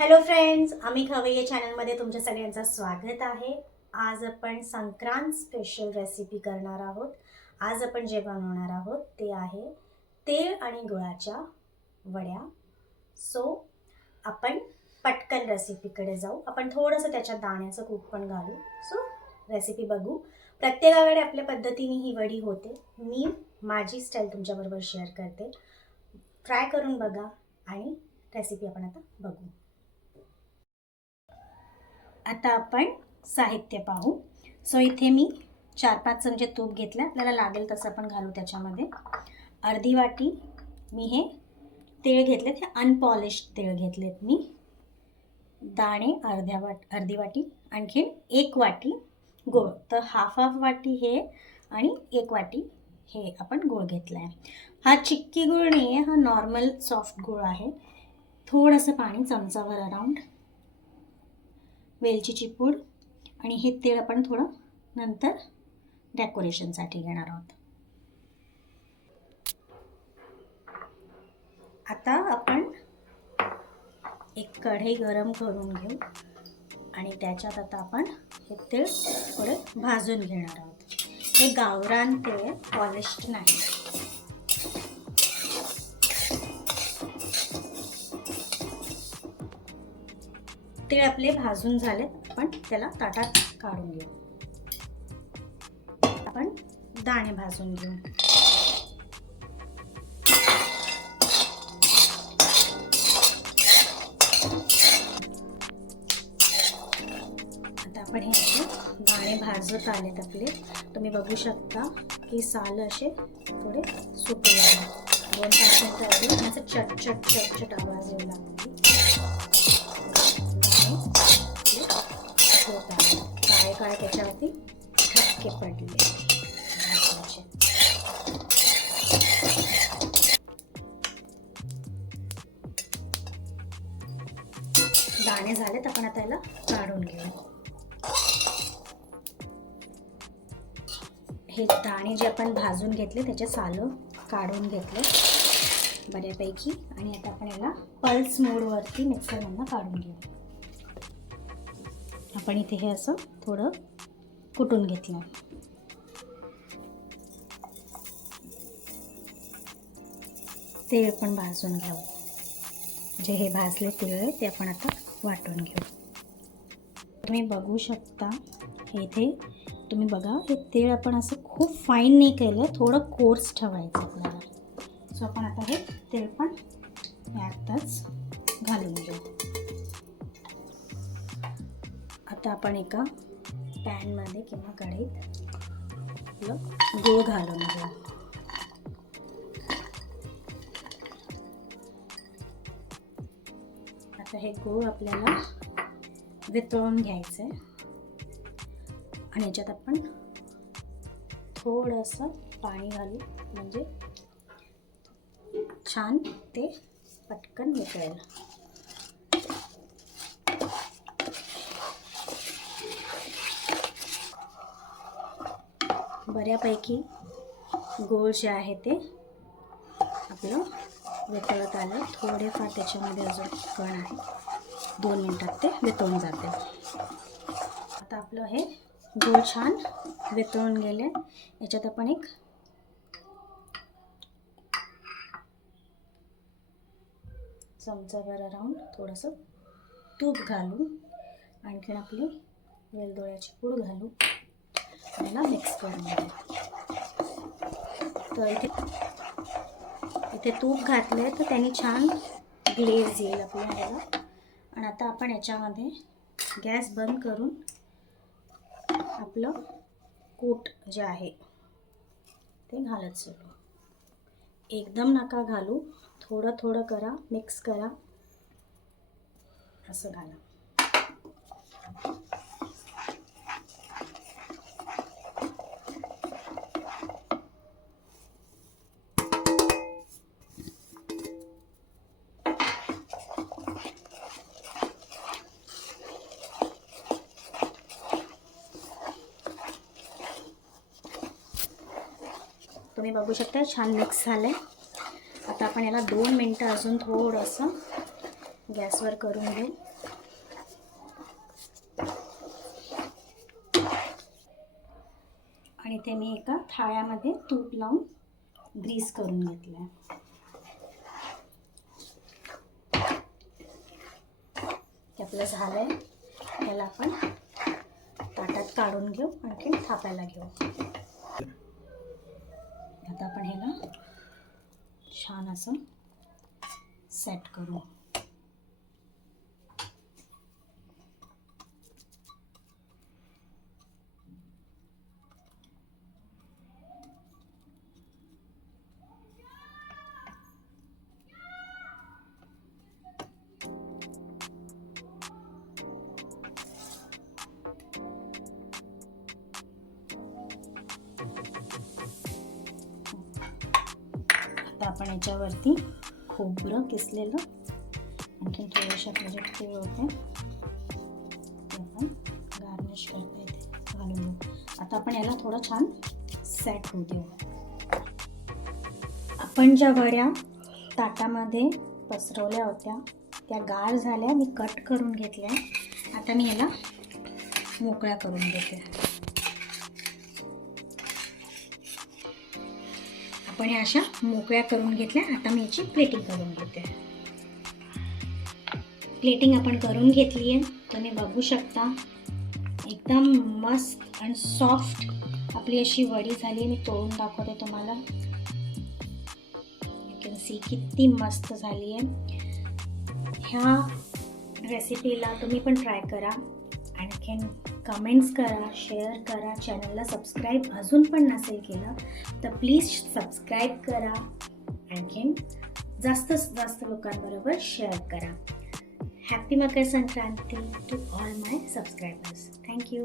Hello friends आम्ही खवय्ये चॅनलमध्ये तुमच्या सगळ्यांचं स्वागत आहे. आज आपण संक्रांत स्पेशल रेसिपी करणार आहोत. आज आपण जे बनवणार आहोत ते आहे तेल आणि गुळाच्या वड्या. सो आपण पटकन रेसिपीकडे जाऊ. आपण थोडंसं त्याच्यात दाण्याचं कूप पण घालू. सो रेसिपी बघू. प्रत्येकाकडे आपल्या पद्धतीने ही वडी होते. मी माझी स्टाईल तुमच्याबरोबर शेअर करते. ट्राय करून बघा आणि रेसिपी आपण आता बघू. आता आपण साहित्य पाहू. सो इथे मी चार पाच चमचे तूप घेतलं. आपल्याला लागेल तसं आपण घालू त्याच्यामध्ये. अर्धी वाटी मी हे तेळ घेतलेत. हे अनपॉलिश तेळ घेतलेत मी. दाणे अर्ध्या वाट अर्धी वाटी आणखीन एक वाटी गोळ. तर हाफ हाफ वाटी हे आणि एक वाटी हे आपण गोळ घेतला आहे हा चिक्की गुळ नाही आहे हा नॉर्मल सॉफ्ट गुळ आहे. थोडंसं पाणी चमचावर अराऊंड वेलचीची पूड आणि हे तेल आपण थोडं नंतर डेकोरेशनसाठी घेणार आहोत. आता आपण एक कढई गरम करून घेऊ आणि त्याच्यात आता आपण हे तेल थोडे भाजून घेणार आहोत. हे गावरान तेल पॉलिश नाही. तीळ आपले भाजून झाले आपण त्याला ताटात काढून घेऊ. आपण दाणे भाजून घेऊ. आता आपण हे असे दाणे भाजत आलेत आपले. तुम्ही बघू शकता की साल असे थोडे सुटले दोन पाच मिनटं अगदी असं चटचट चटचट आवाज येऊ लागते. दाणे झालेत आपण आता याला काढून घेऊ. हे दाणे जे आपण भाजून घेतले त्याचे सालं काढून घेतले बऱ्यापैकी. आणि आता आपण याला पल्स मोडवरती मिक्सरमधनं काढून घेऊ. आपण इथे हे असं थोडं कुटून घेतलं ते आपण भाजून घेऊ. जे हे भाजले तिळ ते आपण आता वाटून घेऊ. तुम्ही बघू शकता इथे तुम्ही बघा हे तेल आपण असं खूप फाईन नाही केलं थोडं कोर्स ठेवायचं आपल्याला. सो आपण आता हे तेल पण यातच घालून घेऊ. आता आपण एका पॅनमध्ये किंवा कढईत आपलं गूळ घालून घेऊ. आता हे गूळ आपल्याला वितळून घ्यायचं आहे आणि याच्यात आपण थोडंसं पाणी घालू म्हणजे छान ते पटकन वितळेल. बऱ्यापैकी गोळ जे आहे ते आपलं वितळत आलं. थोडेफार त्याच्यामध्ये अजून कण आहे. दोन मिनटात ते वितळून जाते. आता आपलं हे गोल छान वितळून गेले. याच्यात आपण एक चमचाभर राहून थोडंसं तूप घालू आणखीन आपली वेलदोळ्याची पूड घालू याला मिक्स करून घेऊ तर इथे इथे तूप घातले तर त्यांनी छान ग्लेज येईल आपल्या ह्याला. आणि आता आपण याच्यामध्ये गॅस बंद करून आपलं कूट जे आहे ते घालत चलू. एकदम नका घालू थोडं थोडं करा मिक्स करा असं घाला. तुम्ही बघू शकता छान मिक्स झालं आहे आता आपण याला दोन मिनटं अजून थोडंसं गॅसवर करून घेऊ. आणि ते मी एका थाळ्यामध्ये तूप लावून ग्रीस करून घेतलं आहे ते आपलं झालं आहे याला आपण ताटात काढून घेऊ आणखी थापायला घेऊ. आता आपण ह्याला छान असं सेट करू. आपण याच्यावरती खोबरं किसलेलं आणखी थोडेसे आपले जे तीळ होते. ते आपण गार्निश करता येते. घालून आता आपण याला थोडं छान सेट होऊ देऊ. आपण ज्या वड्या ताटामध्ये पसरवल्या होत्या त्या गार झाल्या मी कट करून घेतल्या. आता मी याला मोकळ्या करून घेते. आपण ह्या अशा मोकळ्या करून घेतल्या. आता मी याची प्लेटिंग करून घेते. प्लेटिंग आपण करून घेतली आहे. तुम्ही बघू शकता. एकदम मस्त आणि सॉफ्ट आपली अशी वडी झाली. मी तोडून दाखवते तुम्हाला. यू कॅन सी किती मस्त झाली आहे. ह्या रेसिपीला तुम्ही पण ट्राय करा. आणखीन कमेंट्स करा शेअर करा चॅनलला सबस्क्राईब अजून पण नसेल केलं तर प्लीज सबस्क्राईब करा आणखीन जास्त जास्त लोकांबरोबर शेअर करा. Happy Makar Sankranti to all my subscribers thank you